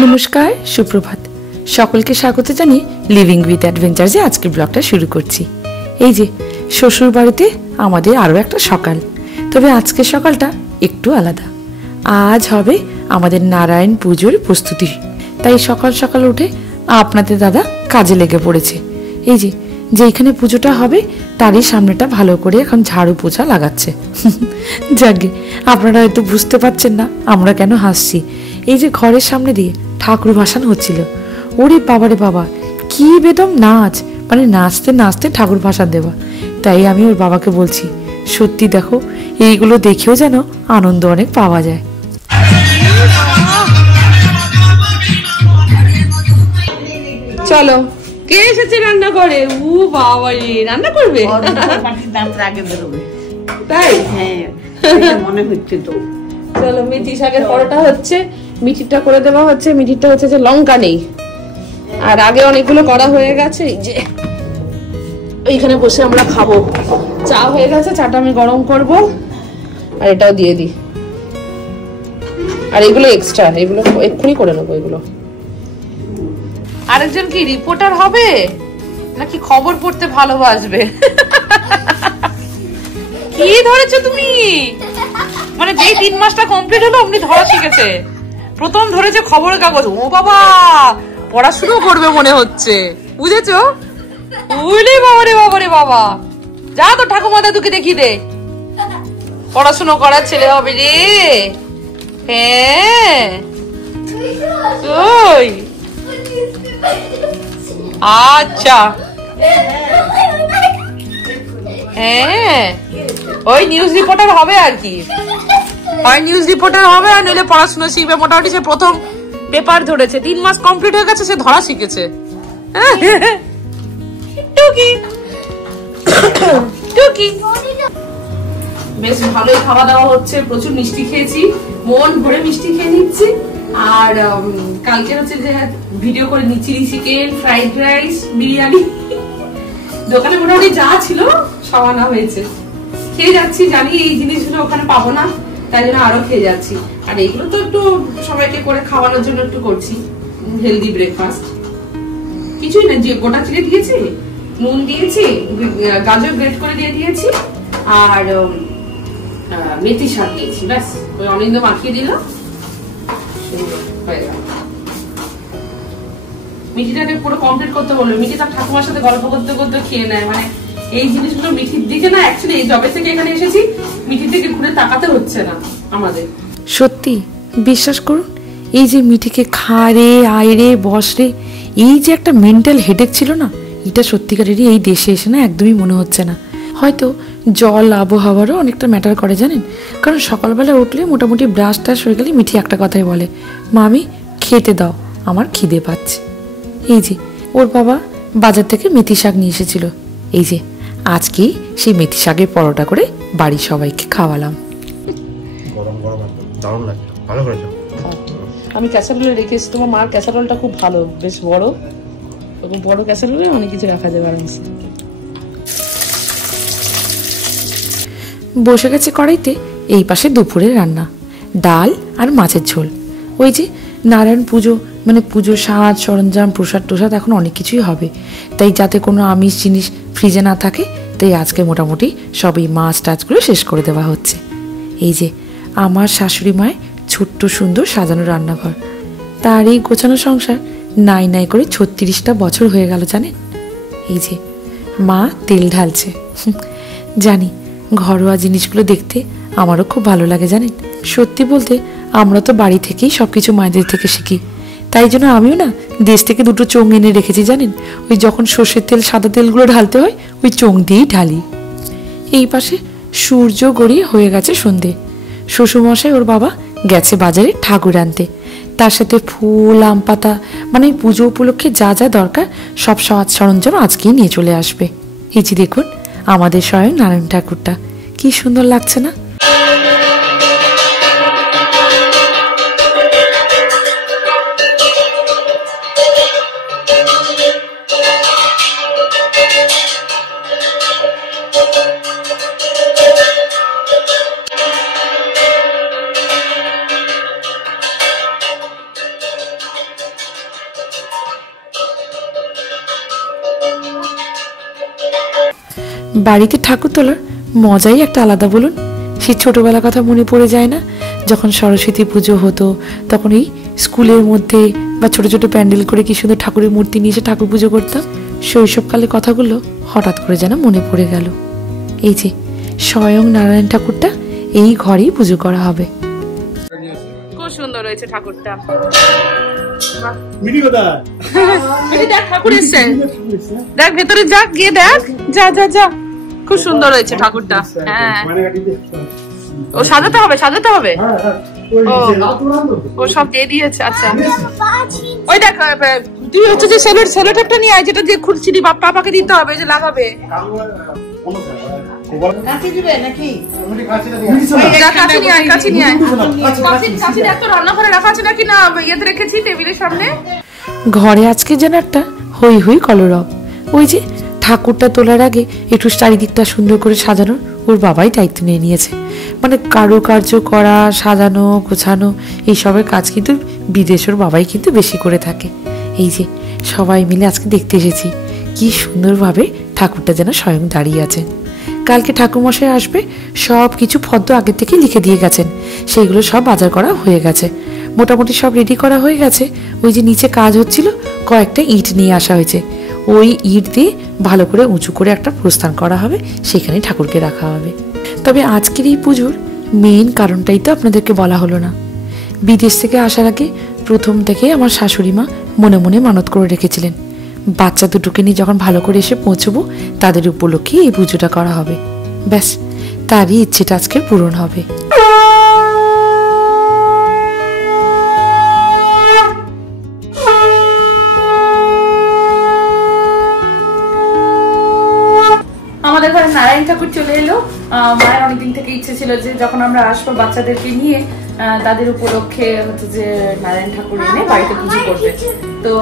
নমস্কার, সুপ্রভাত। সকলকে স্বাগত জানিয়ে লিভিং উইথ অ্যাডভেঞ্চার্সে আজকের ব্লগটা শুরু করছি। এই যে শ্বশুর বাড়িতে আমাদের আরও একটা সকাল, তবে আজকের সকালটা একটু আলাদা। আজ হবে আমাদের নারায়ণ পুজোর প্রস্তুতি, তাই সকাল সকাল উঠে আপনাদের দাদা কাজে লেগে পড়েছে। এই যে যেখানে পুজোটা হবে তারই সামনেটা ভালো করে এখন ঝাড়ু পোছা লাগাচ্ছে। যাকে আপনারা হয়তো বুঝতে পারছেন না আমরা কেন হাসছি। এই যে ঘরের সামনে দিয়ে ঠাকুর ভাসান হচ্ছিল, ওরে বাবারে বাবা, কি বেদম নাচ, মানে নাচতে নাচতে ঠাকুর ভাসান দেওয়া। তাই আমি ওর বাবাকে বলছি, সত্যি দেখো এইগুলো দেখেও যেন আনন্দ অনেক পাওয়া যায়। চলো, কে এসেছে রান্না করে? ও বাবা রে, রান্না করবে? তাই মনে হচ্ছে তো। চলো, মেথি শাকের পরোটা হচ্ছে, মিঠিটা করে দেওয়া হচ্ছে। মিঠিটা হচ্ছে যে লঙ্কা নেই, আর আগে অনেকগুলো করা হয়ে গেছে। এই যে এইখানে বসে আমরা খাবো। চা হয়ে গেছে, চাটা আমি গরম করব, আর এটাও দিয়ে দিই। আর এগুলো এক্সট্রা, এগুলো এক্ষুনি করে নেবো। এগুলো আরেকজন কি রিপোর্টার হবে নাকি খবর পড়তে ভালোবাসবে? কি ধরেছো তুমি? মানে যেই 3 মাসটা কমপ্লিট হলো অমনি ধরা শিখেছে। প্রথম ধরেছে খবরের কাগজ। ও বাবা, পড়াশুনো করবে মনে হচ্ছে, বুঝেছো? উইলে বাবারে বাবারে বাবা, যা তো ঠাকুমা দাদুকে দেখি দে, পড়াশুনো করার ছেলে হবে রে। হ্যাঁ, ওই আচ্ছা, হ্যাঁ, ওই নিউজ রিপোর্টার হবে আর কি। হয় নিউজ রিপোর্টার হবে, আর নইলে পড়াশোনা শিখবে। মোটামুটি সে প্রথম পেপার ধরেছে, 3 মাস কমপ্লিট হয়ে গেছে, সে ধরা শিখেছে। টুকি টুকি, বেশ ভালোই খাওয়া দাওয়া হচ্ছে, প্রচুর মিষ্টি খেয়েছি, মন ভরে মিষ্টি খেয়ে নিচ্ছি। আর কালকে হচ্ছে যে ভিডিও করে নিচ্ছি চিকেন, ফ্রাইড রাইস, বিরিয়ানি। দোকানে মোটামুটি যা ছিল সব আনা হয়েছে, খেয়ে যাচ্ছি। জানি এই জিনিসগুলো ওখানে পাবো না, তাই জন্য আরো খেয়ে যাচ্ছি। আর এইগুলো তো একটু সবাইকে করে খাওয়ানোর জন্য একটু করছি, হেলদি ব্রেকফাস্ট। কিছুই না, যে গোটা চিড়ে দিয়েছি, নুন দিয়েছি, গাজর গ্রেট করে দিয়ে দিয়েছি, আর মেথি শাক দিয়েছি, ব্যাস। ওই অনিন্দ মাখিয়ে দিল, হয়ে গেল। মিঠিটাকে পুরো কমপ্লিট করতে বললো। মিঠি তার ঠাকুমার সাথে গল্প করতে করতে খেয়ে নেয়। মানে এই জিনিসগুলো মিঠির দিকে না, অ্যাকচুয়ালি এই জবে থেকে এখানে এসেছি মিঠির দিকে ঘুরে তাকাতে হচ্ছে না আমাদের। সত্যি বিশ্বাস করুন, এই যে মিঠিকে খা রে, আয় রে, বস রে, এই যে একটা মেন্টাল হেডেক ছিল না, এটা সত্যিকারেরই এই দেশে এসে না একদমই মনে হচ্ছে না। হয়তো জল আবহাওয়ারও অনেকটা ম্যাটার করে জানেন, কারণ সকালবেলা উঠলে মোটামুটি ব্রাশ টাশ হয়ে গেলে মিঠি একটা কথাই বলে, মামি খেতে দাও, আমার খিদে পাচ্ছে। এই যে ওর বাবা বাজার থেকে মেথি শাক নিয়ে এসেছিল, এই যে আজকেই সেই মেথি শাকের পরোটা করে বাড়ির সবাইকে খাওয়ালাম। গরম গরম দারুণ লাগে, ভালো করেছো। আমি ক্যাসারোলে রেখেছি, তোমার মার ক্যাসারোলটা খুব ভালো, বেশ বড়, বড় ক্যাসারোলে অনেক কিছু রাখা যাবে আরামসে। বসে গেছে কড়াইতে এই পাশে দুপুরের রান্না, ডাল আর মাছের ঝোল। ওই যে নারায়ণ পুজো, মানে পুজোর সাজ সরঞ্জাম, প্রসাদ টোসাদ এখন অনেক কিছুই হবে, তাই যাতে কোনো আমিষ জিনিস ফ্রিজে না থাকে, তাই আজকে মোটামুটি সবই মাছ টাছগুলো শেষ করে দেওয়া হচ্ছে। এই যে আমার শাশুড়ি মায়ের ছোট্ট সুন্দর সাজানো রান্নাঘর, তার এই গোছানো সংসার নাই নাই করে 36টা বছর হয়ে গেল জানেন। এই যে মা তেল ঢালছে, জানি ঘরোয়া জিনিসগুলো দেখতে আমারও খুব ভালো লাগে জানেন। সত্যি বলতে আমরা তো বাড়ি থেকেই সবকিছু মায়েদের থেকে শিখি, তাই জন্য আমিও না দেশ থেকে 2টো চোং এনে রেখেছি জানেন। ওই যখন সর্ষের তেল সাদা তেলগুলো ঢালতে হয় ওই চোং দিয়েই ঢালি। এই পাশে সূর্য গড়িয়ে হয়ে গেছে সন্ধে। শ্বশুরমশাই ওর বাবা গেছে বাজারে ঠাকুর আনতে, তার সাথে ফুল, আম পাতা, মানে পুজো উপলক্ষে যা যা দরকার সব সাজ সরঞ্জাম আজকেই নিয়ে চলে আসবে। এই যে দেখুন আমাদের স্বয়ং নারায়ণ ঠাকুরটা, কি সুন্দর লাগছে না? বাড়িতে ঠাকুর তোলার মজাই একটা আলাদা, বলুন। সেই ছোটবেলার কথা মনে পড়ে যায় না, যখন সরস্বতী পুজো হতো তখন এই স্কুলের মধ্যে বা ছোট ছোট প্যান্ডেল করে কি সুন্দর ঠাকুরের মূর্তি নিয়ে এসে ঠাকুর পুজো করতাম। শৈশবকালের কথাগুলো হঠাৎ করে যেন মনে পড়ে গেল। এই যে স্বয়ং নারায়ণ ঠাকুরটা এই ঘরেই পুজো করা হবে। খুব সুন্দর হয়েছে ঠাকুরটা। দেখ ঠাকুর এসছে, দেখ ভেতরে যা, গিয়ে দেখ, যা যা যা। খুব সুন্দর হয়েছে ঠাকুরটা। হ্যাঁ, ও সাজাতে হবে, সাজাতে হবে। ও সব দিয়ে দিয়েছে। আচ্ছা, ওই দেখ তুই হচ্ছে যে সেলোটেপটা নিয়ে আয়, যেটা দিয়ে খুলছিলি পাপাকে দিতে হবে, যে লাগাবে। রান্নাঘরে রাখা আছে নাকি না ইয়েতে রেখেছি টেবিলের সামনে। ঘরে আজকে যেন একটা হই হই কলরব। ওই যে ঠাকুরটা তোলার আগে একটু চারিদিকটা সুন্দর করে সাজানোর ওর বাবাই দায়িত্ব নিয়ে নিয়েছে। মানে কারুকার্য করা, সাজানো গোছানো এইসবের কাজ কিন্তু বিদেশের বাবাই কিন্তু বেশি করে থাকে। এই যে সবাই মিলে আজকে দেখতে এসেছি কি সুন্দরভাবে ঠাকুরটা যেন স্বয়ং দাঁড়িয়ে আছে। কালকে ঠাকুরমশাই আসবে, সব কিছু ফর্দ আগে থেকে লিখে দিয়ে গেছেন, সেইগুলো সব বাজার করা হয়ে গেছে, মোটামুটি সব রেডি করা হয়ে গেছে। ওই যে নিচে কাজ হচ্ছিল, কয়েকটা ইট নিয়ে আসা হয়েছে, ওই ইট দিয়ে ভালো করে উঁচু করে একটা প্রস্থান করা হবে, সেখানে ঠাকুরকে রাখা হবে। তবে আজকের এই পুজোর মেইন কারণটাই তো আপনাদেরকে বলা হলো না। বিদেশ থেকে আসার আগে প্রথম থেকে আমার শাশুড়ি মা মনে মনে মানত করে রেখেছিলেন, বাচ্চা দুটোকে নিয়ে যখন ভালো করে এসে পৌঁছবো তাদের উপলক্ষে এই পুজোটা করা হবে। ব্যাস, তারই ইচ্ছেটা আজকে পূরণ হবে। আমাদের ঘরে নারায়ণ ঠাকুর চলে এলো। মায়ের অনেকদিন থেকে ইচ্ছে ছিল যে যখন আমরা আসবো বাচ্চাদেরকে নিয়ে তাদের উপলক্ষে হচ্ছে যে নারায়ণ ঠাকুর এনে বাড়িতে পুজো করবে। তো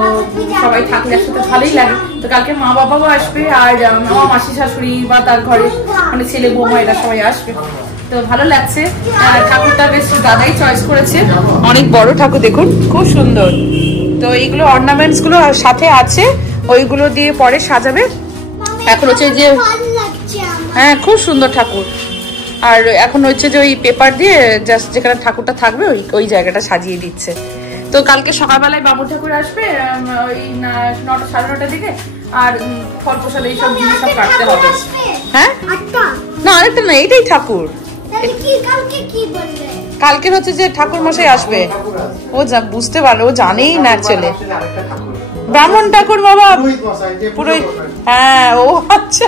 সবাই থাকলে একসাথে ভালোই লাগে। তো কালকে মা বাবাও আসবে, আর মামা মাসি শাশুড়ি বা তার ঘরে মানে ছেলে বৌমা এরা সবাই আসবে। তো ভালো লাগছে। ঠাকুরটা বেশ দাদাই চয়েস করেছে, অনেক বড় ঠাকুর, দেখুন খুব সুন্দর। তো এইগুলো অর্নামেন্টস গুলো সাথে আছে, ওইগুলো দিয়ে পরে সাজাবে। এখন হচ্ছে যে হ্যাঁ খুব সুন্দর ঠাকুর। আর এখন হচ্ছে যে ওই পেপার দিয়ে জাস্ট যেখানে ঠাকুরটা থাকবে ওই জায়গাটা সাজিয়ে দিচ্ছে। তো কালকে সকালবেলায় বাবু ঠাকুর আসবে ওই 9টা সাড়ে 9টার দিকে, আর ফল প্রসাদ এইসব জিনিস সব কাটতে হবে। হ্যাঁ না, আরেকটা না, এইটাই ঠাকুর। কালকের হচ্ছে যে ঠাকুর মশাই আসবে, ও বুঝতে পারলো, ও জানেই না ছেলে ব্রাহ্মণ ঠাকুর বাবা পুরো। হ্যাঁ ও আচ্ছা,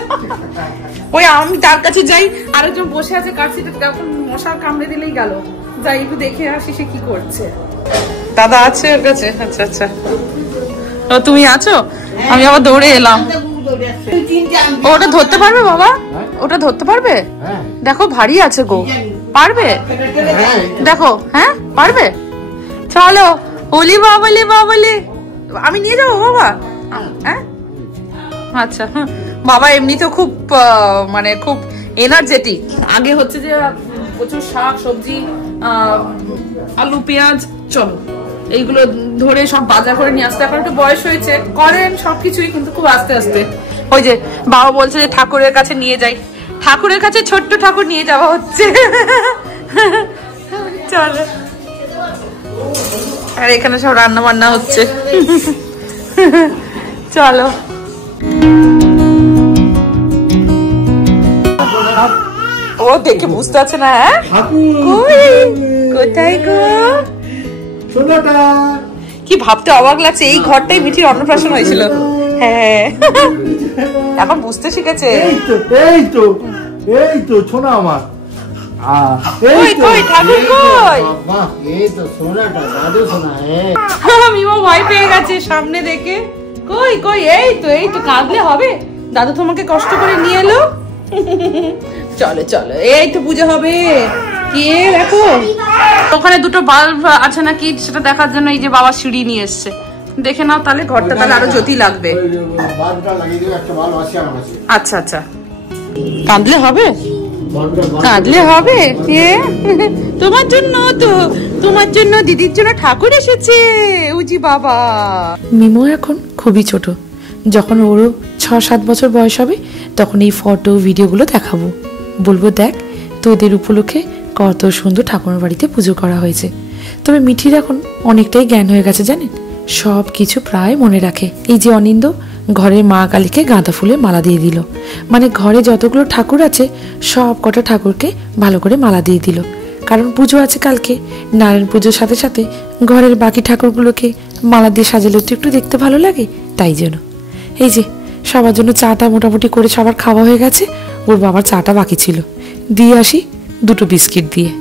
ওই আমি তার কাছে যাই, আরেকজন বসে আছে কাটছিটা, তখন মশা কামড়ে দিলেই গেল, যাই একটু দেখে আসি সে কি করছে। দাদা আছে ওর কাছে? আচ্ছা আচ্ছা, তুমি আছো? আমি আবার দৌড়ে এলাম। ওটা ধরতে পারবে বাবা? ওটা ধরতে পারবে? দেখো ভারী আছে গো, পারবে? দেখো, হ্যাঁ পারবে। চলো, ওলি বাবলি বাবলি, আমি নিয়ে যাবো বাবা। হ্যাঁ আচ্ছা, বাবা এমনিতেও খুব মানে খুব এনার্জেটিক। আগে হচ্ছে যে প্রচুর শাক সবজি, আলু পেঁয়াজ, চলো এইগুলো ধরে সব বাজার করে নিয়ে আসতে। এখন একটু বয়স হয়েছে, করেন সবকিছুই, কিন্তু খুব আস্তে আস্তে। ওই যে বাবা বলছে যে ঠাকুরের কাছে নিয়ে যাই, ঠাকুরের কাছে ছোট্ট ঠাকুর নিয়ে যাওয়া হচ্ছে। চলো, আর এখানে সব রান্না বান্না হচ্ছে। চলো, ও দেখে বুঝতে পারছে না। হ্যাঁ কোথায় গো, কি ভাবতে অবাক লাগছে, এই ঘরটাই মিঠির অন্নপ্রাশন হয়েছিল। হ্যাঁ এখন বুঝতে শিখেছে। এই তো শোনা আমার, মিমো ভয় পেয়ে গেছে সামনে দেখে। কই কই, এই তো কাঁদলে হবে, দাদু তোমাকে কষ্ট করে নিয়ে এলো। চলো চলো, এই তো পুজো হবে। কে দেখো ওখানে দুটো বাল্ব আছে নাকি সেটা দেখার জন্য এই যে বাবা সিঁড়ি নিয়ে এসছে, দেখে নাও তাহলে ঘরটা তাহলে আরো জ্যোতি লাগবে। আচ্ছা আচ্ছা, কাঁদলে হবে, কাঁদলে হবে। তোমার জন্য তো, তোমার জন্য দিদির জন্য ঠাকুর এসেছে। উজি বাবা, মিমো এখন খুবই ছোট, যখন ওরও 6-7 বছর বয়স হবে তখন এই ফটো ভিডিওগুলো দেখাবো, বলবো দেখ তোদের উপলক্ষে কত সুন্দর ঠাকুরের বাড়িতে পুজো করা হয়েছে। তবে মিঠির এখন অনেকটাই জ্ঞান হয়ে গেছে জানেন, সব কিছু প্রায় মনে রাখে। এই যে অনিন্দ ঘরের মা কালীকে গাঁদা ফুলে মালা দিয়ে দিল, মানে ঘরে যতগুলো ঠাকুর আছে সব কটা ঠাকুরকে ভালো করে মালা দিয়ে দিল, কারণ পুজো আছে কালকে। নারায়ণ পুজোর সাথে সাথে ঘরের বাকি ঠাকুরগুলোকে মালা দিয়ে সাজালে তো একটু দেখতে ভালো লাগে, তাই জন্য। এই যে সবার জন্য চাটা মোটামুটি করে সবার খাওয়া হয়ে গেছে, ওর বাবার চাটা বাকি ছিল, দিয়ে আসি 2টো বিস্কিট দিয়ে।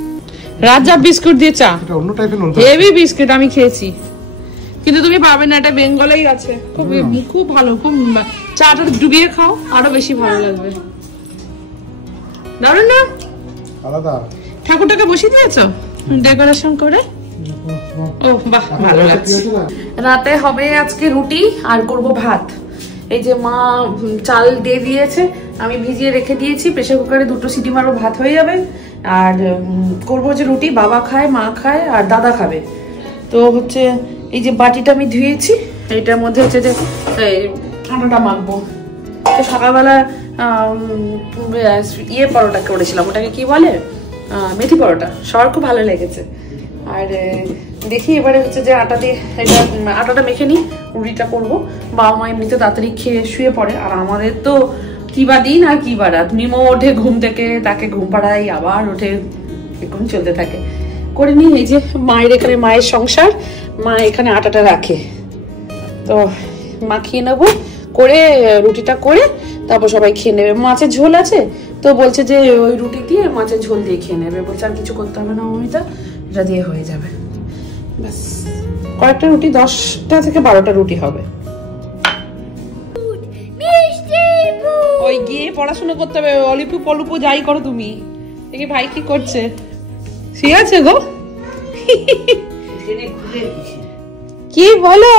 রাজা বিস্কুট দিয়ে চা, এটা অন্য টাইপের নোনতা। হেভি বিস্কিট আমি খেয়েছি, কিন্তু তুমি পাবে না, এটা বেঙ্গলেই আছে, খুব খুব ভালো, খুব চাটা ডুবিয়ে খাও আরো বেশি ভালো লাগবে। দারুণ না? আলাদা। ঠাকুরটাকে বসিয়ে দিয়েছো ডেকোরেশন করে? ও বাহ, ভালো লাগছে। রাতে হবে আজকে রুটি আর করব ভাত। এই যে মা চাল দিয়ে দিয়েছে, আমি ভিজিয়ে রেখে দিয়েছি, প্রেসার কুকারে 2টো সিটি মারো, ভাত হয়ে যাবে। আর করবো যে রুটি, বাবা খায়, মা খায় আর দাদা খাবে। তো হচ্ছে এই যে বাটিটা আমি ধুয়েছি, এটার মধ্যে হচ্ছে যে আটাটা মাখবো। তো সকালবেলা ইয়ে পরোটা করেছিলাম, ওটাকে কি বলে, মেথি পরোটা, সবার খুব ভালো লেগেছে। আর দেখি এবারে হচ্ছে যে আটাটা মেখে নিই, রুটিটা করবো। বাবা মা এমনিতে তাড়াতাড়ি খেয়ে শুয়ে পড়ে, আর আমাদের তো কিবা দিন আর কিবা রাত। মিমো ওঠে ঘুম থেকে, তাকে ঘুম পাড়াই, আবার ওঠে, এরকম চলতে থাকে। করে নিই। এই যে মায়ের এখানে, মায়ের সংসার, মা এখানে আটাটা রাখে, তো মাখিয়ে নেবো, করে রুটিটা করে তারপর সবাই খেয়ে নেবে। মাছের ঝোল আছে, তো বলছে যে ওই রুটি দিয়ে মাছের ঝোল দিয়ে খেয়ে নেবে, বলছে আর কিছু করতে হবে না মমিতা, এটা দিয়ে হয়ে যাবে ব্যাস। কয়েকটা রুটি, 10টা থেকে 12টা রুটি হবে। ওই গিয়ে পড়াশোনা করতে হবে, অলিপু পলুপু যাই করো তুমি। দেখি ভাই কি করছে, ঠিক আছে গো? কি বলো?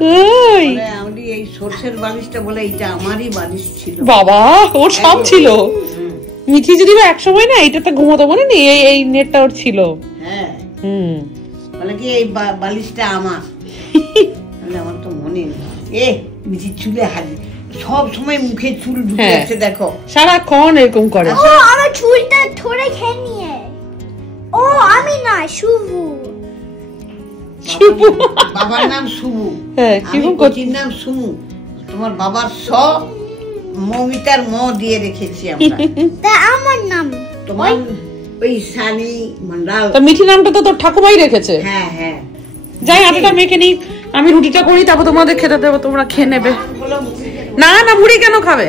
কই আমি এই সরষের বালিশটা বলে এটা আমারই বালিশ ছিল বাবা, ওর সব ছিল। মিঠি যদি এক সময় না এটাতে ঘুমোতো, মনে নেই, এই নেটটা ওর ছিল। হ্যাঁ, বলে কি এই বালিশটা আমার, আমার তো মনে নেই। মিঠি চুলে হাজির, সব সময় মুখে চুল ঢুকে আছে, দেখো সারাক্ষণ এরকম করে। ও আমার চুলটা ধরে খেয়ে নিয়ে, ও আমি না, শুভু। বাবার নাম শুভু, হ্যাঁ, কোচির নাম সুমু। তোমার বাবার মমিতার দিয়ে রেখেছি আমরা। তা আমার নাম তোমার ওই সানি মন্ডল। তা মিঠি নামটা তো তোর ঠাকুমাই রেখেছে। হ্যাঁ হ্যাঁ, যাই আটাটা মেখে নিই, আমি রুটিটা করি, তারপর তোমাদের খেতে দেবো, তোমরা খেয়ে নেবে। না না, মুড়ি কেন খাবে?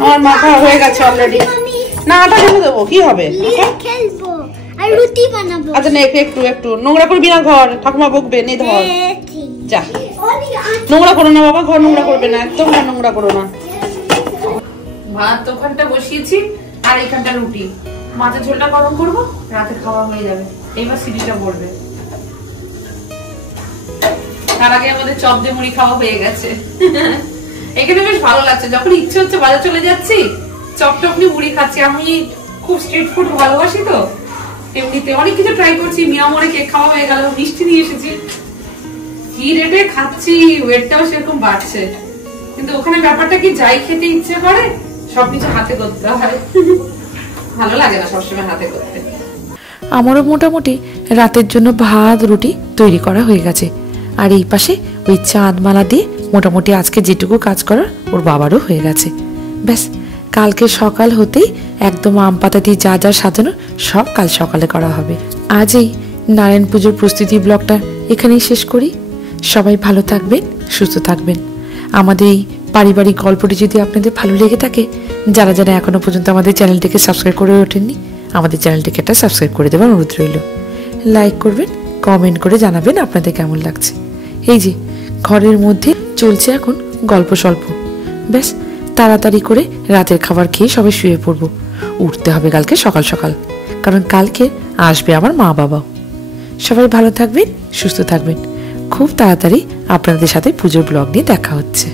আমার মাথা হয়ে গেছে অলরেডি। না, আটা কেন দেবো, কি হবে? খেলবো আর রুটি বানাবো। আচ্ছা নে, একটু একটু নোংরা করবি না ঘর, ঠাকুমা বকবে। নে ধর, যা, নোংরা করো না বাবা, ঘর নোংরা করবে না, একদম নোংরা করো না। ভাত ওখানটা বসিয়েছি, আর এইখানটা রুটি, মাছের ঝোলটা গরম করবো, রাতে খাওয়া হয়ে যাবে। এইবার সিটিটা পড়বে, তার আগে আমাদের চপ দিয়ে মুড়ি খাওয়া হয়ে গেছে। এখানে বেশ ভালো লাগছে, যখন ইচ্ছে হচ্ছে বাজার চলে যাচ্ছি, চপ টপনি মুড়ি খাচ্ছি। আমি খুব স্ট্রিট ফুড ভালোবাসি, তো এমনিতে অনেক কিছু ট্রাই করছি। মিয়ামরে কেক খাওয়া হয়ে গেল, মিষ্টি নিয়ে এসেছি, কি রেটে খাচ্ছি, ওয়েটটাও সেরকম বাড়ছে। কিন্তু ওখানে ব্যাপারটা কি, যাই খেতে ইচ্ছে করে সবকিছু হাতে করতে হয়, ভালো লাগে না সবসময় হাতে করতে। আমারও মোটামুটি রাতের জন্য ভাত রুটি তৈরি করা হয়ে গেছে, আর এই পাশে ওই চাঁদমালা দিয়ে মোটামুটি আজকে যেটুকু কাজ করার ওর বাবারও হয়ে গেছে। ব্যাস, কালকে সকাল হতেই একদম আম পাতা দিয়ে যা যা সাজানো সব কাল সকালে করা হবে। আজ এই নারায়ণ পুজোর প্রস্তুতি ব্লগটা এখানেই শেষ করি। সবাই ভালো থাকবেন, সুস্থ থাকবেন। আমাদের এই পারিবারিক গল্পটি যদি আপনাদের ভালো লেগে থাকে, যারা যারা এখনো পর্যন্ত আমাদের চ্যানেলটিকে সাবস্ক্রাইব করে ওঠেননি, আমাদের চ্যানেলটিকে একটা সাবস্ক্রাইব করে দেওয়ার অনুরোধ রইল। লাইক করবেন, কমেন্ট করে জানাবেন আপনাদের কেমন লাগছে। এই যে ঘরের মধ্যে চলছে এখন গল্প স্বল্প, ব্যাস তাড়াতাড়ি করে রাতের খাবার খেয়ে সবাই শুয়ে পড়বো। উঠতে হবে কালকে সকাল সকাল, কারণ কালকে আসবে আমার মা বাবাও। সবাই ভালো থাকবেন, সুস্থ থাকবেন। খুব তাড়াতাড়ি আপনাদের সাথে পুজোর ব্লগ নিয়ে দেখা হচ্ছে।